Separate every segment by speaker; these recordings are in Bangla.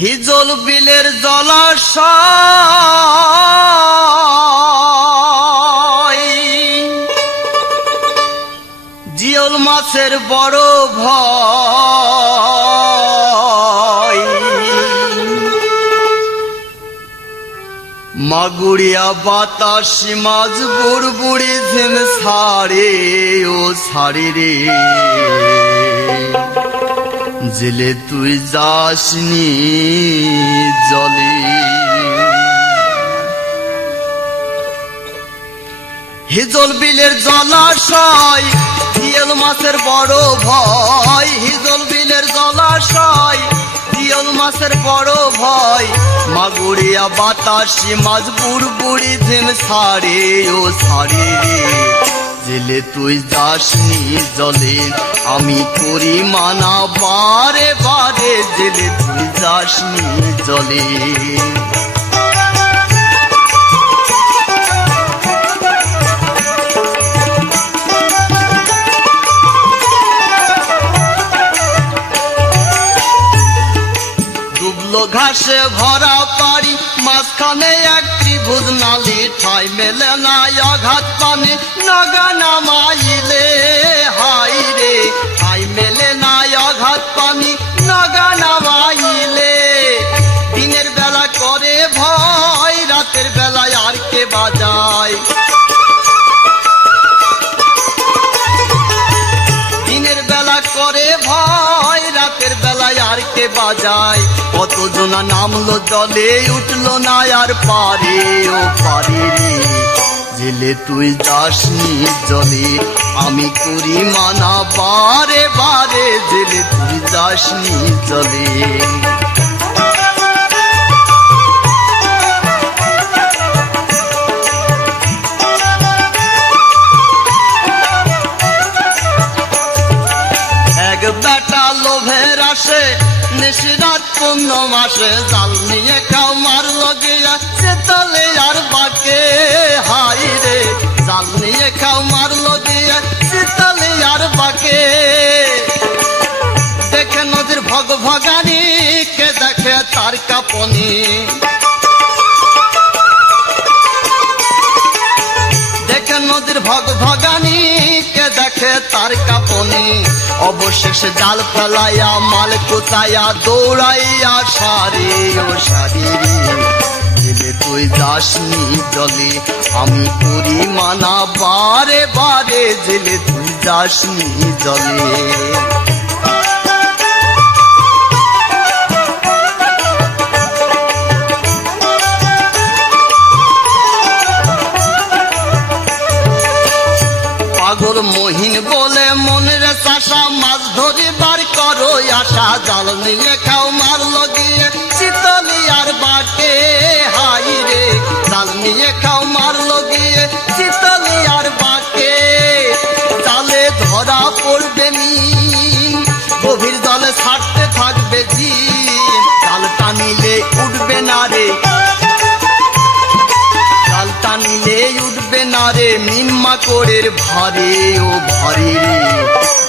Speaker 1: হিজল বিলের জলাশয়। জিয়ল মাছের বড় ভয়। মাগুড়িয়া বাতাস মাঝ বুড়বুড়ি ঝিম সারে ও সারে রে। জেলে তুই যাসনি জলে। হিজল বিলের জলাশয় জিয়ল মাছের বড় ভয়। হিজল বিলের জলাশয় জিয়ল মাছের বড় ভয়। মাগুড়িয়া বাতাসি মাছ বুড়বুড়ি ঝিম সারে ও সারে। জেলে তুই যাসনি জলে, আমি করি মানা বারে বারে, জেলে তুই যাসনি জলে। ঘাসে ভরা পারি মাঝখানে এক ত্রিভুজ নালি ঠাই মেলে না আঘাত পানে, নগা নামাইলে হাই রে। ঠাই মেলে না আঘাত পানি, নগা নামাইলে। দিনের বেলা করে ভয়, রাতের বেলায় আর কে বাজায়? দিনের বেলা করে ভয়, রাতের বেলায় আর কে বাজায়? কত জনা নামলো জলে, উঠল না আর পারে, ও পারে জেলে তুই যাসনি জলে, আমি করি মানা বারে বারে। জেলে তুই যাসনি জলে। আসে, নিশিরাত পূর্ণ মাসে জাল নিয়ে খাও মারল গিয়া সে তলে আর বাকে। হাই রে, জাল নিয়ে খাও মারল গিয়া সে তলে আর বাকে। দেখে নদীর ভগ ভগানি, কে দেখে তার কাপনি? নদীর ভগ ভগানি, কে দেখে তার কাপনি? অবশেষে জাল ফেলাইয়া মাল কোথায়া দৌড়াইয়া সারি ও সারি। তুই যাসনি জলে, আমি করি মানা বারে বারে। জেলে তুই যাসনি জলে। মহিন বলে মনের চাষা মাছ ধরে বার করো আশা জাল নিয়ে খাও মিনমা কোরের ভারে, ও ভারে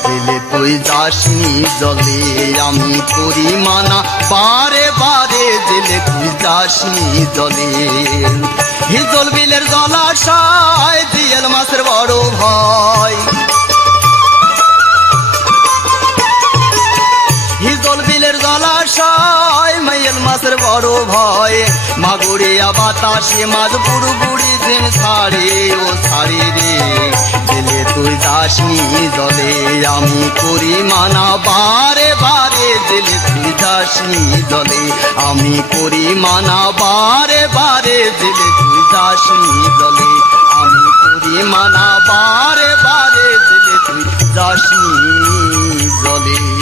Speaker 1: জেলে তুই যাসনি জলে, আমি করি মানা। বারে বারে জেলে তুই যাসনি জলে। হিজল বিলের জলাশয়, জিয়েল মাছের বড় ভয় মাছের বড় ভয়। মাগুড়িয়া বাতাসে মাছ বুড়ু বুড়ি দিন ছাড়ে, ও ছাড়ে রে। দিলে তুই যাসনি জলে, আমি করি মানা বারে বারে। দিলে তুই যাসনি জলে, আমি করি মানা বারে বারে। দিলে তুই যাসনি জলে, আমি করি মানা বারে বারে। দিলে তুই যাসনি জলে।